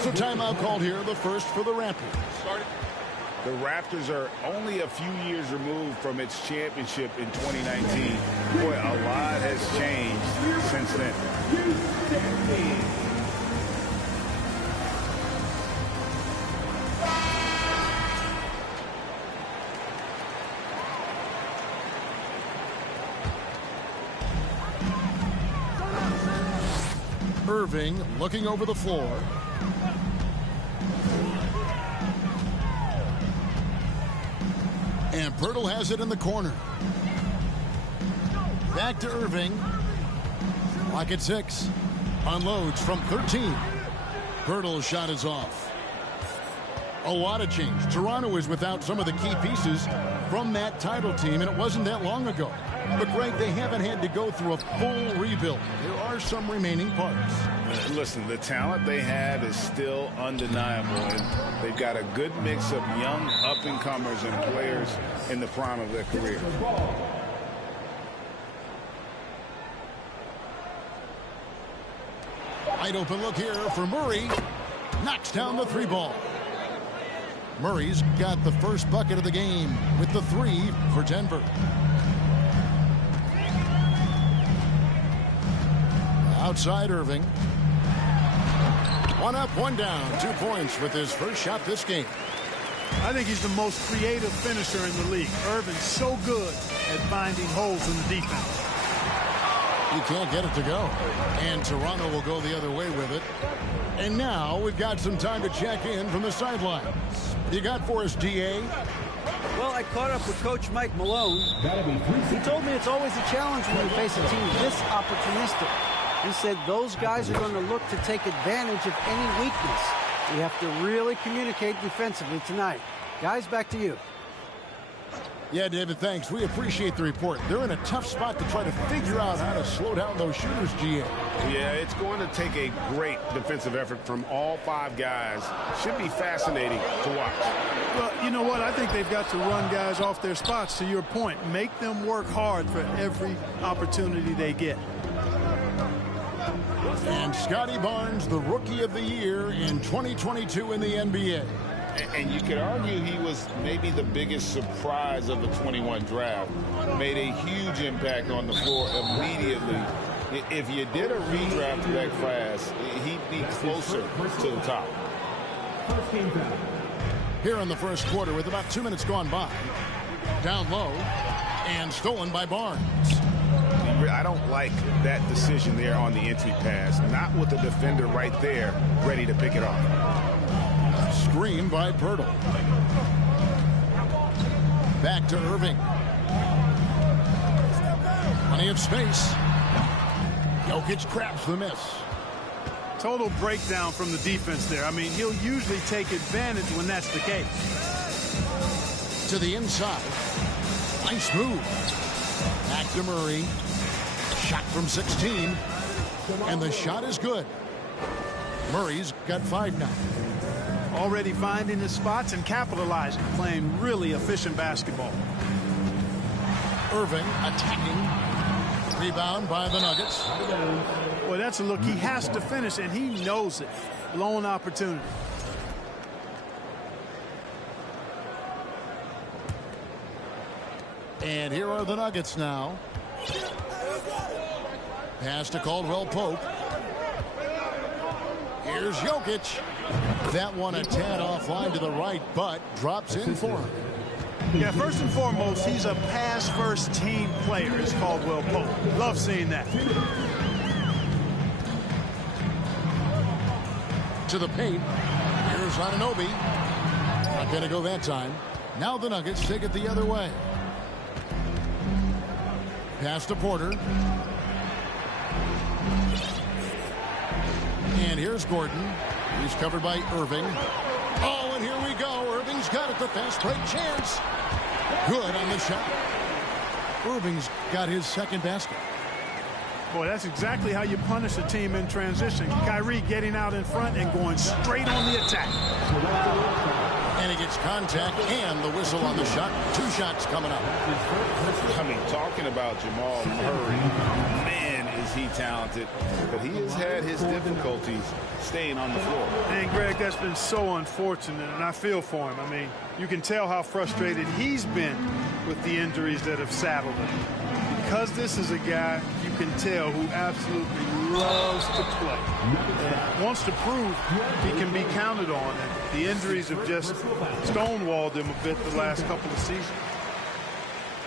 So timeout called here, the first for the Raptors. The Raptors are only a few years removed from its championship in 2019. Boy, a lot has changed since then. Irving looking over the floor. And Pirtle has it in the corner. Back to Irving. Lock at 6. Unloads from 13. Pirtle's shot is off. A lot of change. Toronto is without some of the key pieces from that title team, and it wasn't that long ago. But, Greg, they haven't had to go through a full rebuild. There are some remaining parts. Listen, the talent they have is still undeniable, and they've got a good mix of young up-and-comers and players in the prime of their career. Wide open look here for Murray. Knocks down the 3 ball. Murray's got the first bucket of the game with the 3 for Denver. Outside Irving. 1 up, 1 down. 2 points with his first shot this game. I think he's the most creative finisher in the league. Irving's so good at finding holes in the defense. You can't get it to go. And Toronto will go the other way with it. And now we've got some time to check in from the sidelines. You got for us, DA? Well, I caught up with Coach Mike Malone. He told me it's always a challenge when you face a team this opportunistic. He said those guys are going to look to take advantage of any weakness. We have to really communicate defensively tonight. Guys, back to you. Yeah, David, thanks. We appreciate the report. They're in a tough spot to try to figure out how to slow down those shooters, GA. Yeah, it's going to take a great defensive effort from all 5 guys. Should be fascinating to watch. Well, you know what? I think they've got to run guys off their spots, to your point. Make them work hard for every opportunity they get. And Scotty Barnes, the Rookie of the Year in 2022 in the NBA. And you could argue he was maybe the biggest surprise of the 21 draft. Made a huge impact on the floor immediately. If you did a redraft of that class, he'd be closer to the top. Here in the first quarter with about 2 minutes gone by. Down low and stolen by Barnes. I don't like that decision there on the entry pass. Not with the defender right there ready to pick it off. Screen by Pirtle. Back to Irving. Plenty of space. Jokic grabs the miss. Total breakdown from the defense there. I mean, he'll usually take advantage when that's the case. To the inside. Nice move. Back to Murray. Shot from 16. And the shot is good. Murray's got 5 now. Already finding his spots and capitalizing. Playing really efficient basketball. Irving attacking. Rebound by the Nuggets. Well, that's a look he has to finish, and he knows it. Blown opportunity. And here are the Nuggets now. Pass to Caldwell Pope. Here's Jokic. That one a tad offline to the right, but drops in for him. Yeah, first and foremost, he's a pass-first team player, is Caldwell Pope. Love seeing that. To the paint. Here's Anunoby. Not going to go that time. Now the Nuggets take it the other way. Pass to Porter. And here's Gordon. He's covered by Irving. Oh, and here we go. Irving's got it. The fast break chance. Good on the shot. Irving's got his second basket. Boy, that's exactly how you punish a team in transition. Kyrie getting out in front and going straight on the attack. And he gets contact and the whistle on the shot. 2 shots coming up. I mean, talking about Jamal Murray, man, is he talented. But he has had his difficulties staying on the floor. And, Greg, that's been so unfortunate, and I feel for him. I mean, you can tell how frustrated he's been with the injuries that have saddled him. Because this is a guy you can tell who absolutely loves to play and wants to prove he can be counted on. And the injuries have just stonewalled him a bit the last couple of seasons.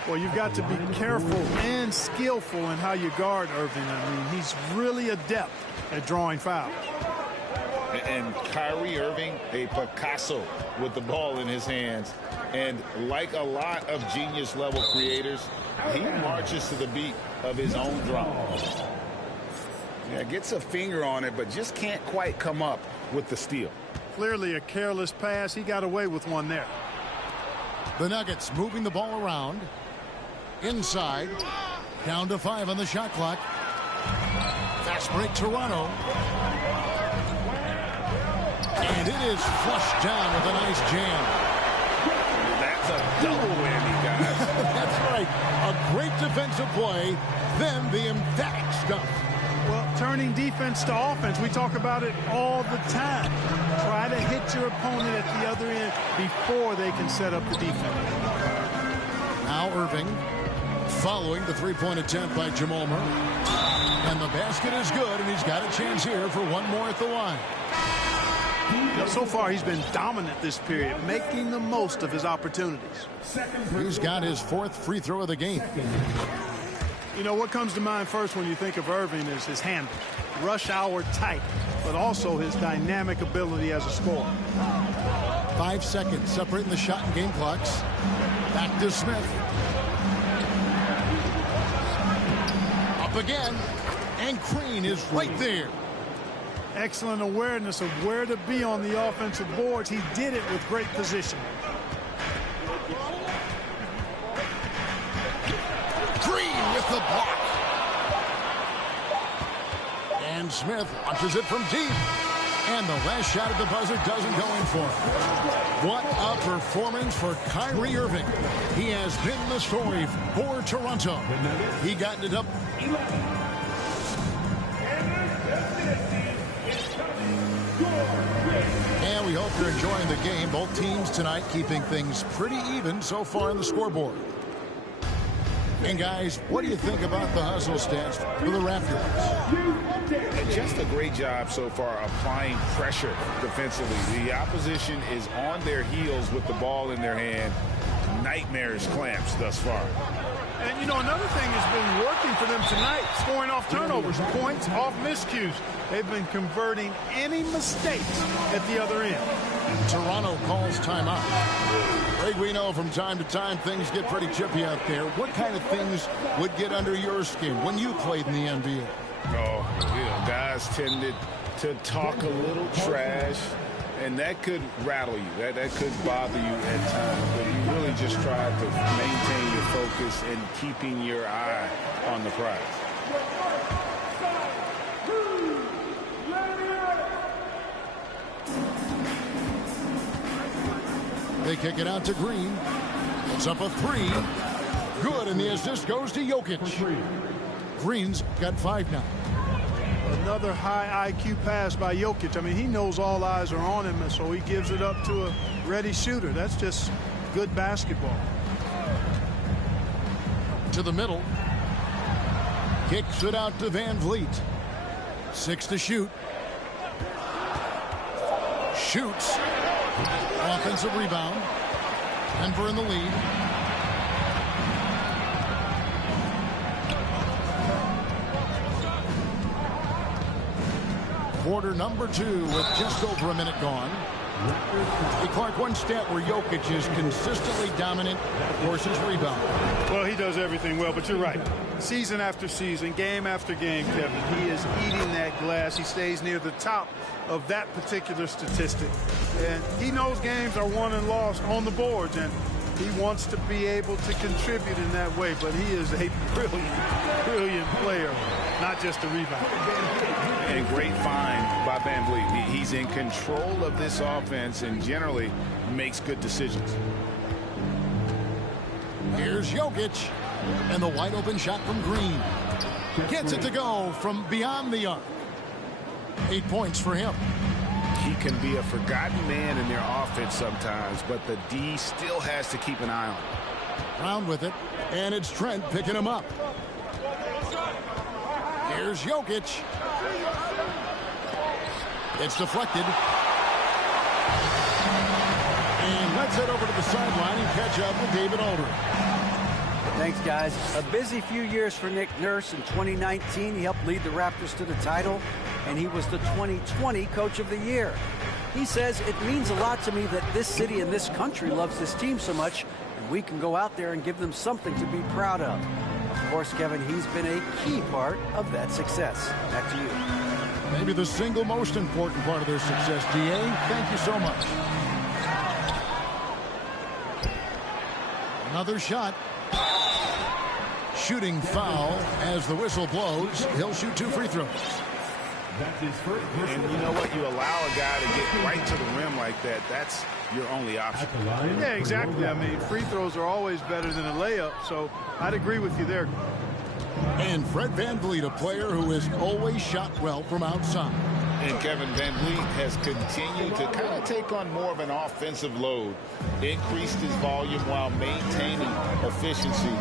Well, you've got to be careful and skillful in how you guard Irving. I mean, he's really adept at drawing fouls. And Kyrie Irving, a Picasso with the ball in his hands. And like a lot of genius-level creators, he marches to the beat of his own drum. Yeah, gets a finger on it, but just can't quite come up with the steal. Clearly a careless pass. He got away with one there. The Nuggets moving the ball around. Inside. Down to 5 on the shot clock. Fast break Toronto. And it is flushed down with a nice jam. That's a double whammy, guys. That's right. A great defensive play, then the emphatic stuff. Well, turning defense to offense, we talk about it all the time. Try to hit your opponent at the other end before they can set up the defense. Now Irving following the three-point attempt by Jamal Murray. And the basket is good, and he's got a chance here for one more at the line. So far, he's been dominant this period, making the most of his opportunities. He's got his 4th free throw of the game. You know, what comes to mind first when you think of Irving is his handle. Rush hour tight, but also his dynamic ability as a scorer. 5 seconds separating the shot and game clocks. Back to Smith. Up again, and Green is right there. Excellent awareness of where to be on the offensive boards. He did it with great position. Green with the block. And Smith launches it from deep. And the last shot at the buzzer doesn't go in for him. What a performance for Kyrie Irving. He has been the story for Toronto. He got it up. And we hope you're enjoying the game. Both teams tonight keeping things pretty even so far on the scoreboard. And guys, what do you think about the hustle stats for the Raptors? And just a great job so far applying pressure defensively. The opposition is on their heels with the ball in their hand. Nightmarish clamps thus far. And, you know, another thing has been working for them tonight, scoring off turnovers, points off miscues. They've been converting any mistakes at the other end. Toronto calls timeout. Greg, we know from time to time things get pretty chippy out there. What kind of things would get under your skin when you played in the NBA? Oh, you know, guys tended to talk a little trash, and that could rattle you. That could bother you at times. But you really just try to maintain your focus and keeping your eye on the prize. They kick it out to Green. It's up a 3. Good, and the assist goes to Jokic. Green's got 5 now. Another high IQ pass by Jokic. I mean, he knows all eyes are on him, and so he gives it up to a ready shooter. That's just good basketball. To the middle. Kicks it out to Van Vliet. 6 to shoot. Shoots. Offensive rebound. Denver in the lead. Quarter number 2 with just over a minute gone. Hey, Clark, one stat where Jokic is consistently dominant, of course, is rebound. Well, he does everything well, but you're right. Season after season, game after game, Kevin, he is eating that glass. He stays near the top of that particular statistic. And he knows games are won and lost on the boards, and he wants to be able to contribute in that way, but he is a brilliant, brilliant player not just a rebound. And great find by Van Vliet. He's in control of this offense and generally makes good decisions. Here's Jokic, and the wide open shot from Green. Gets it to go from beyond the arc. 8 points for him. He can be a forgotten man in their offense sometimes, but the D still has to keep an eye on him. Round with it, and it's Trent picking him up. Here's Jokic. It's deflected. And let's head over to the sideline and catch up with David Aldridge. Thanks, guys. A busy few years for Nick Nurse. In 2019, he helped lead the Raptors to the title, and he was the 2020 Coach of the Year. He says, it means a lot to me that this city and this country loves this team so much, and we can go out there and give them something to be proud of. Of course, Kevin, he's been a key part of that success. Back to you. Maybe the single most important part of their success, DA. Thank you so much. Another shot. Shooting foul as the whistle blows. He'll shoot 2 free throws. And you know what? You allow a guy to get right to the rim like that. That's your only option. Yeah, exactly. I mean, free throws are always better than a layup, so I'd agree with you there. And Fred VanVleet, a player who has always shot well from outside. And Kevin VanVleet has continued to kind of take on more of an offensive load, increased his volume while maintaining efficiency.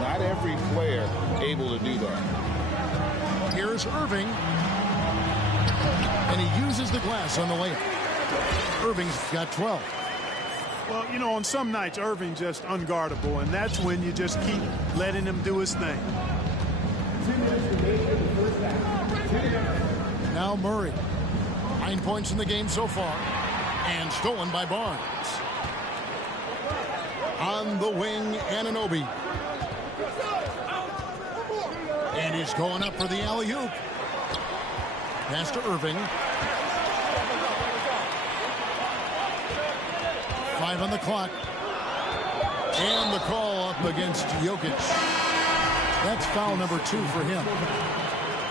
Not every player able to do that. Here's Irving. And he uses the glass on the layup. Irving's got 12. Well, you know, on some nights, Irving's just unguardable, and that's when you just keep letting him do his thing. Now Murray. 9 points in the game so far. And stolen by Barnes. On the wing, Anunoby. And he's going up for the alley-oop. Pass to Irving. 5 on the clock. And the call up against Jokic. That's foul number 2 for him.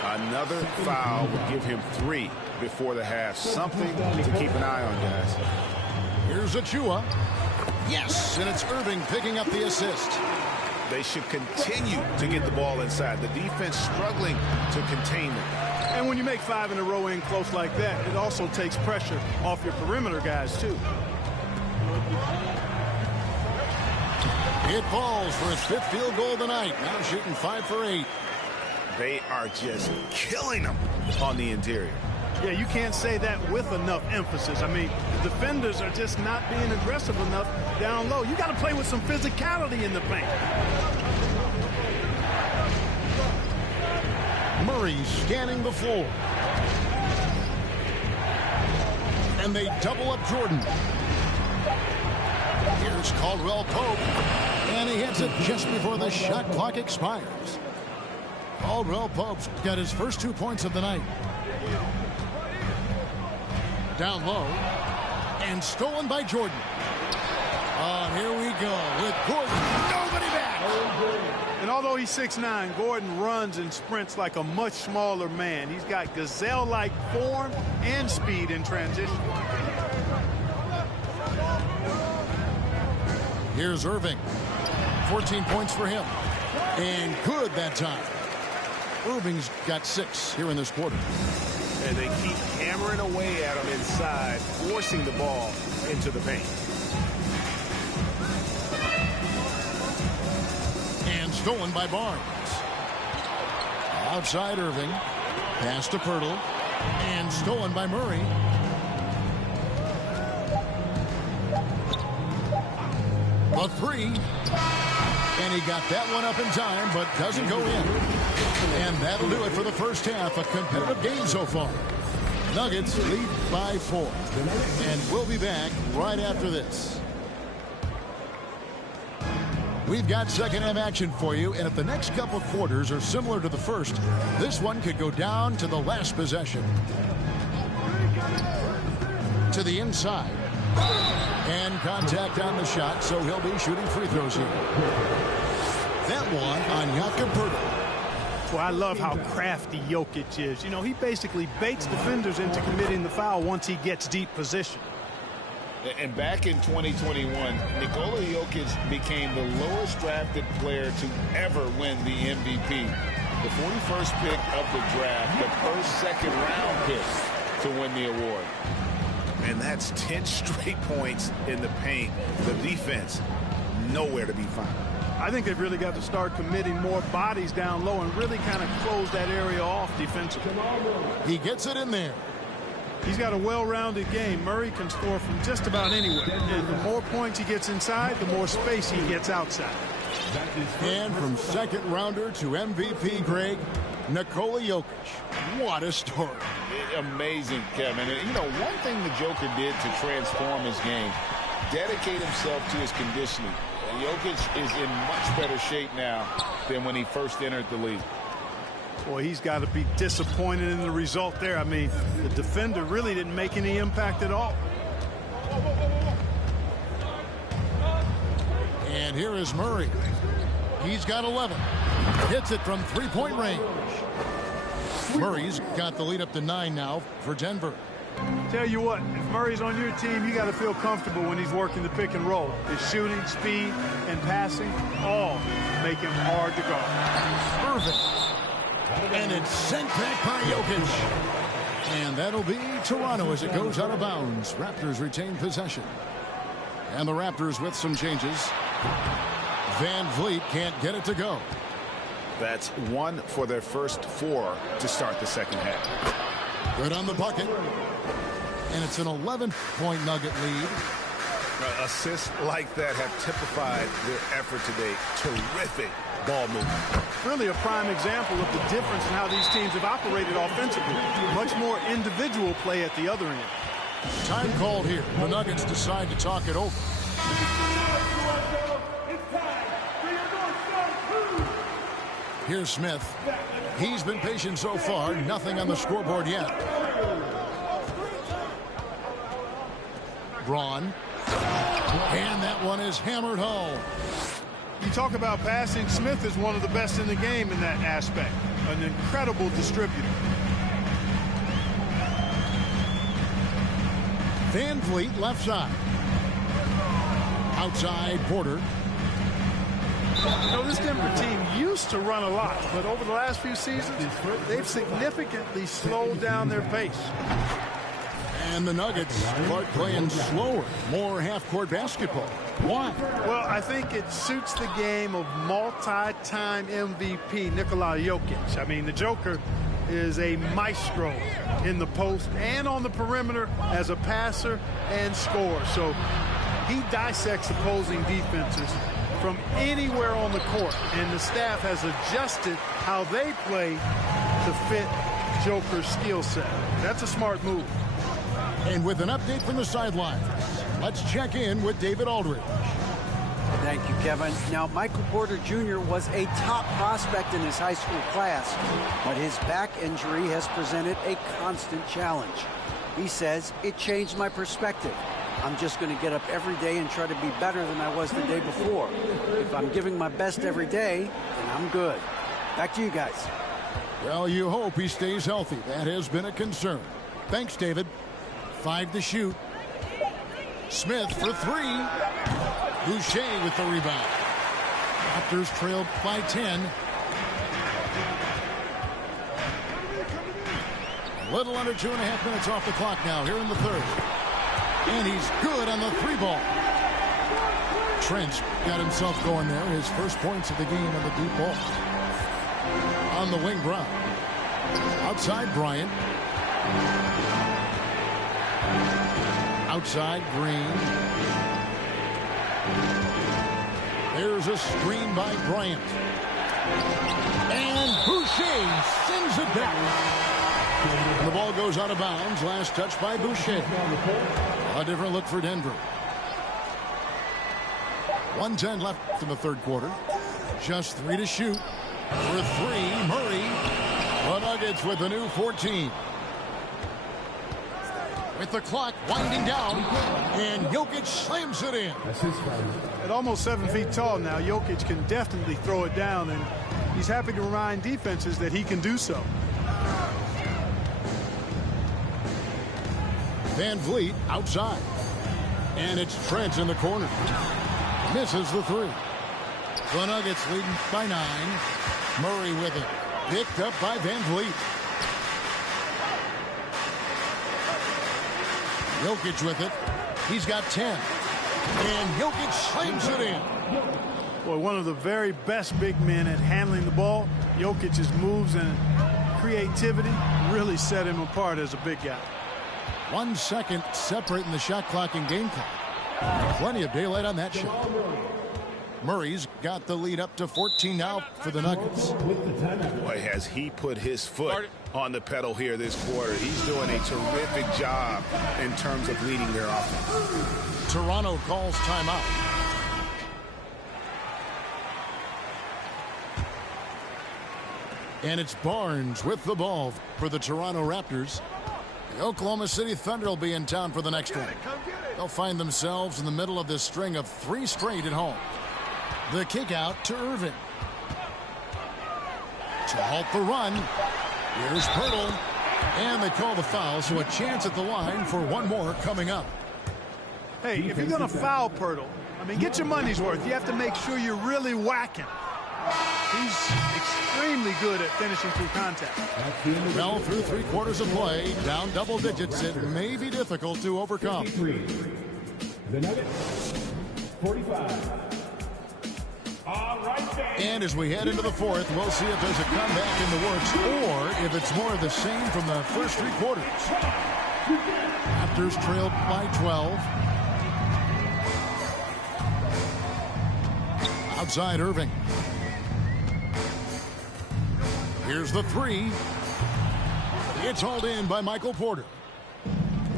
Another foul would give him 3 before the half. Something to keep an eye on, guys. Here's Achua. Yes, and it's Irving picking up the assist. They should continue to get the ball inside. The defense struggling to contain them. And when you make 5 in a row in close like that, it also takes pressure off your perimeter guys, too. It falls for his 5th field goal tonight. Now shooting 5 for 8. They are just killing them on the interior. Yeah, you can't say that with enough emphasis. I mean, the defenders are just not being aggressive enough down low. You got to play with some physicality in the paint. Murray scanning the floor. And they double up Jordan. Here's Caldwell Pope. And he hits it just before the shot clock expires. Caldwell Pope's got his first 2 points of the night. Down low. And stolen by Jordan. Here we go with Gordon. Nobody back. And although he's 6'9", Gordon runs and sprints like a much smaller man. He's got gazelle-like form and speed in transition. Here's Irving. 14 points for him. And good that time. Irving's got 6 here in this quarter. And they keep hammering away at him inside, forcing the ball into the paint. And stolen by Barnes. Outside Irving. Pass to Pirtle. And stolen by Murray. The 3. And he got that one up in time, but doesn't go in. And that'll do it for the first half. A competitive game so far. Nuggets lead by 4. And we'll be back right after this. We've got second half action for you, and if the next couple of quarters are similar to the first, this one could go down to the last possession. To the inside. And contact on the shot, so he'll be shooting free throws here. That one on Jakob Poeltl. Well, I love how crafty Jokic is. You know, he basically baits defenders into committing the foul once he gets deep position. And back in 2021, Nikola Jokic became the lowest drafted player to ever win the MVP. The 41st pick of the draft, the first second-round pick to win the award. And that's 10 straight points in the paint. The defense, nowhere to be found. I think they've really got to start committing more bodies down low and really kind of close that area off defensively. He gets it in there. He's got a well-rounded game. Murray can score from just about anywhere. And the more points he gets inside, the more space he gets outside. And from second rounder to MVP, Greg, Nikola Jokic. What a story. Amazing, Kevin. And, you know, one thing the Joker did to transform his game, dedicate himself to his conditioning. Jokic is in much better shape now than when he first entered the league. Boy, he's got to be disappointed in the result there. I mean, the defender really didn't make any impact at all. And here is Murray. He's got 11. Hits it from three-point range. Murray's got the lead up to 9 now for Denver. Tell you what, if Murray's on your team, you got to feel comfortable when he's working the pick and roll. His shooting, speed, and passing all make him hard to guard. Perfect. And it's sent back by Jokic. And that'll be Toronto as it goes out of bounds. Raptors retain possession. And the Raptors with some changes. Van Vliet can't get it to go. That's 1 for their first 4 to start the second half. Good on the bucket. And it's an 11-point Nugget lead. Assists like that have typified their effort today. Terrific ball movement. Really a prime example of the difference in how these teams have operated offensively. Much more individual play at the other end. Time called here. The Nuggets decide to talk it over. Here's Smith. He's been patient so far. Nothing on the scoreboard yet. Braun. And that one is hammered home. You talk about passing. Smith is one of the best in the game in that aspect. An incredible distributor. Van Vliet left side. Outside Porter. You know, this Denver team used to run a lot, but over the last few seasons, they've significantly slowed down their pace. And the Nuggets start playing slower, more half-court basketball. Why? Well, I think it suits the game of multi-time MVP Nikola Jokic. I mean, the Joker is a maestro in the post and on the perimeter as a passer and scorer. So he dissects opposing defenses from anywhere on the court, and the staff has adjusted how they play to fit Joker's skill set. That's a smart move. And with an update from the sidelines, let's check in with David Aldridge. Thank you, Kevin. Now, Michael Porter Jr. was a top prospect in his high school class, but his back injury has presented a constant challenge. He says, it changed my perspective. I'm just going to get up every day and try to be better than I was the day before. If I'm giving my best every day, then I'm good. Back to you guys. Well, you hope he stays healthy. That has been a concern. Thanks, David. 5 to shoot. Smith for 3. Boucher with the rebound. Raptors trailed by 10. A little under 2.5 minutes off the clock now here in the third. And he's good on the 3-ball. Trent got himself going there. His first points of the game on the deep ball. On the wing, Brown. Outside, Bryant. Outside, Green. There's a screen by Bryant. And Boucher sends it back. And the ball goes out of bounds. Last touch by Boucher. A different look for Denver. 1:10 left in the third quarter. Just 3 to shoot. For 3, Murray. The Nuggets with a new 14. With the clock winding down, and Jokic slams it in. At almost 7 feet tall now, Jokic can definitely throw it down, and he's happy to remind defenses that he can do so. Van Vliet outside. And it's Trent in the corner. Misses the three. The Nuggets leading by 9. Murray with it. Picked up by Van Vliet. Jokic with it. He's got 10. And Jokic slams it in. Boy, one of the very best big men at handling the ball. Jokic's moves and creativity really set him apart as a big guy. 1 second separating the shot clock and game clock. Plenty of daylight on that shot. Murray's got the lead up to 14 now for the Nuggets. Boy, has he put his foot on the pedal here this quarter. He's doing a terrific job in terms of leading their offense. Toronto calls timeout. And it's Barnes with the ball for the Toronto Raptors. The Oklahoma City Thunder will be in town for the next one. They'll find themselves in the middle of this string of 3 straight at home. The kick out to Irving. To halt the run. Here's Pirtle. And they call the foul, so a chance at the line for one more coming up. Hey, if you're going to foul Pirtle, I mean, get your money's worth. You have to make sure you're really whacking. He's extremely good at finishing through contact. Well, through 3 quarters of play, down double digits, it may be difficult to overcome. The Nuggets, 45. And as we head into the 4th, we'll see if there's a comeback in the works or if it's more of the same from the first 3 quarters. Raptors trailed by 12. Outside Irving. Here's the 3. It's hauled in by Michael Porter.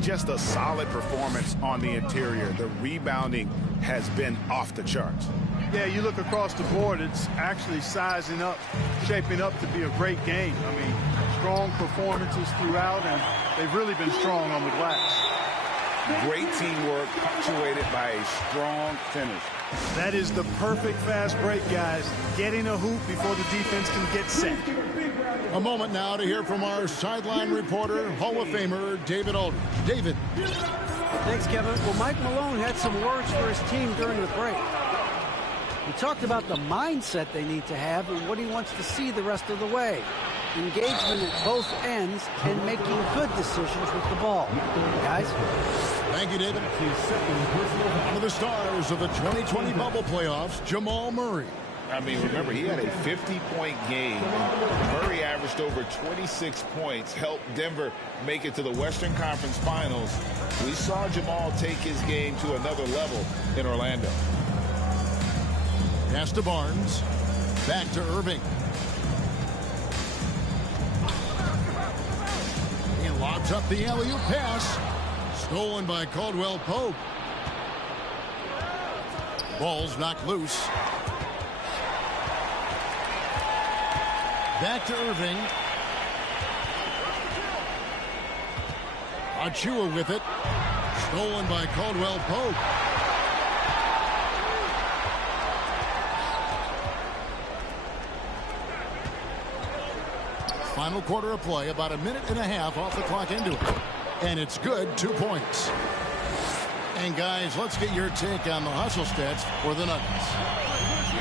Just a solid performance on the interior. The rebounding has been off the charts. Yeah, you look across the board, it's actually sizing up, shaping up to be a great game. I mean, strong performances throughout, and they've really been strong on the glass. Great teamwork punctuated by a strong finish. That is the perfect fast break, guys. Getting a hoop before the defense can get set. A moment now to hear from our sideline reporter, Hall of Famer David Aldridge. David. Thanks, Kevin. Well, Mike Malone had some words for his team during the break. He talked about the mindset they need to have and what he wants to see the rest of the way. Engagement at both ends and making good decisions with the ball. Guys? Thank you, David. One of the stars of the 2020 bubble playoffs, Jamal Murray. I mean, remember, he had a 50-point game. Murray averaged over 26 points, helped Denver make it to the Western Conference Finals. We saw Jamal take his game to another level in Orlando. Pass to Barnes. Back to Irving. He lobs up the alley-oop pass. Stolen by Caldwell Pope. Ball's knocked loose. Back to Irving. Achua with it. Stolen by Caldwell Pope. Final quarter of play, about a minute and a half off the clock into it. And it's good, 2 points. And guys, let's get your take on the hustle stats for the Nuggets.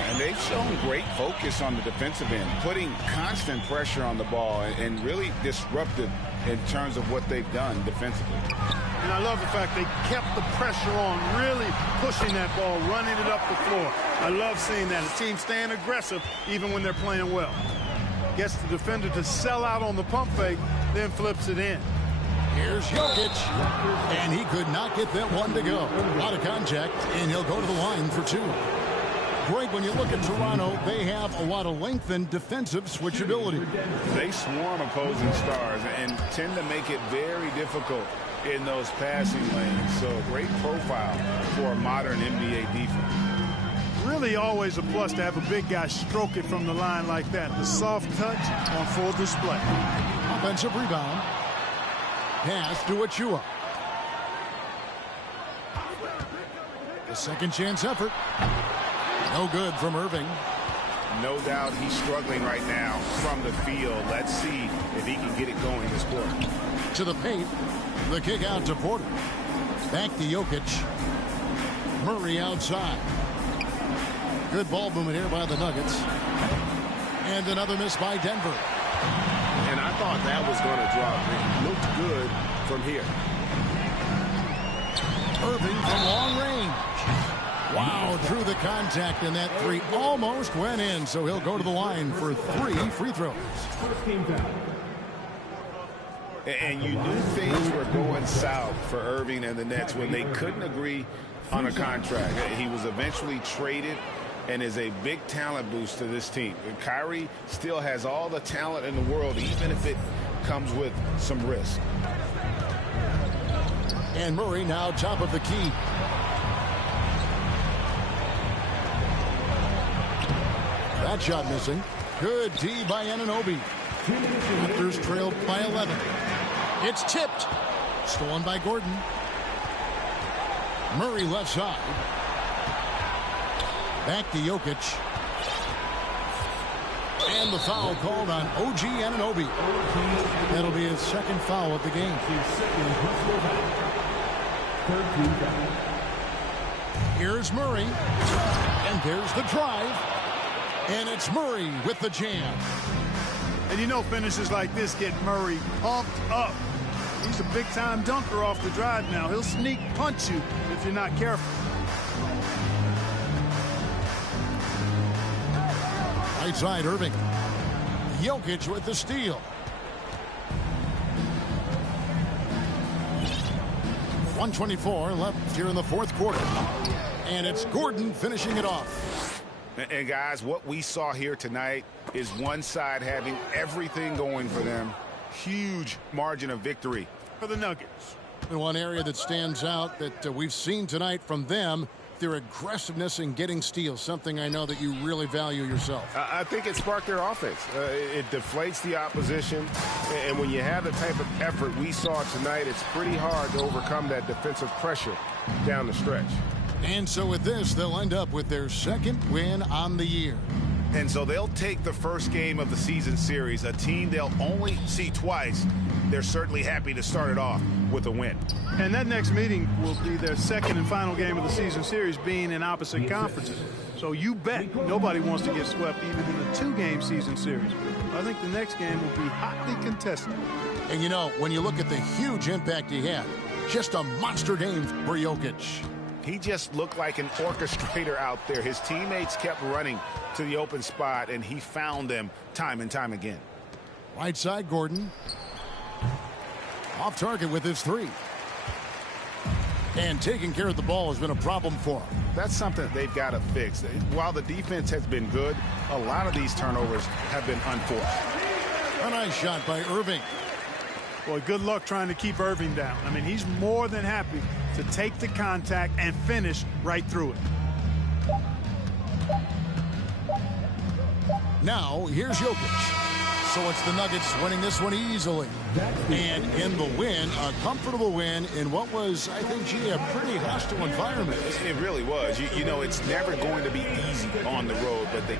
And they've shown great focus on the defensive end, putting constant pressure on the ball and really disruptive in terms of what they've done defensively. And I love the fact they kept the pressure on, really pushing that ball, running it up the floor. I love seeing that. A team staying aggressive even when they're playing well. Gets the defender to sell out on the pump fake, then flips it in. Here's Jokic, and he could not get that one to go. Out of contact, and he'll go to the line for 2. Greg, when you look at Toronto, they have a lot of length and defensive switchability. They swarm opposing stars and tend to make it very difficult in those passing lanes. So great profile for a modern NBA defense. Really always a plus to have a big guy stroke it from the line like that. The soft touch on full display. Offensive rebound. Pass to Achua. The second chance effort. No good from Irving. No doubt he's struggling right now from the field. Let's see if he can get it going this quarter. To the paint. The kick out to Porter. Back to Jokic. Murray outside. Good ball movement here by the Nuggets. And another miss by Denver. And I thought that was going to drop. It looked good from here. Irving from long range. Wow, through the contact, and that three almost went in, so he'll go to the line for 3 free throws. And you knew things were going south for Irving and the Nets when they couldn't agree on a contract. He was eventually traded and is a big talent boost to this team. Kyrie still has all the talent in the world, even if it comes with some risk. And Murray now top of the key. That shot missing. Good D by Anunoby. Raptors trailed by 11. It's tipped. Stolen by Gordon. Murray left side. Back to Jokic. And the foul called on OG Anunoby. That'll be his second foul of the game. Here's Murray. And there's the drive. And it's Murray with the jam. And you know finishes like this get Murray pumped up. He's a big-time dunker off the drive now. He'll sneak punch you if you're not careful. Right side, Irving. Jokic with the steal. .124 left here in the fourth quarter. And it's Gordon finishing it off. And guys, what we saw here tonight is one side having everything going for them. Huge margin of victory for the Nuggets. And one area that stands out that we've seen tonight from them, their aggressiveness in getting steals, something I know that you really value yourself. I think it sparked their offense. It deflates the opposition. And when you have the type of effort we saw tonight, it's pretty hard to overcome that defensive pressure down the stretch. And so with this, they'll end up with their second win on the year. And so they'll take the first game of the season series, a team they'll only see twice. They're certainly happy to start it off with a win. And that next meeting will be their second and final game of the season series, being in opposite conferences. So you bet nobody wants to get swept even in a two-game season series. I think the next game will be hotly contested. And you know, when you look at the huge impact he had, just a monster game for Jokic. He just looked like an orchestrator out there. His teammates kept running to the open spot, and he found them time and time again. Right side, Gordon. Off target with his three. And taking care of the ball has been a problem for him. That's something they've got to fix. While the defense has been good, a lot of these turnovers have been unforced. A nice shot by Irving. Boy, good luck trying to keep Irving down. I mean, he's more than happy to take the contact and finish right through it. Now, here's Jokic. So it's the Nuggets winning this one easily. And in the win, a comfortable win in what was, I think, gee, a pretty hostile environment. It really was. You know, it's never going to be easy on the road, but they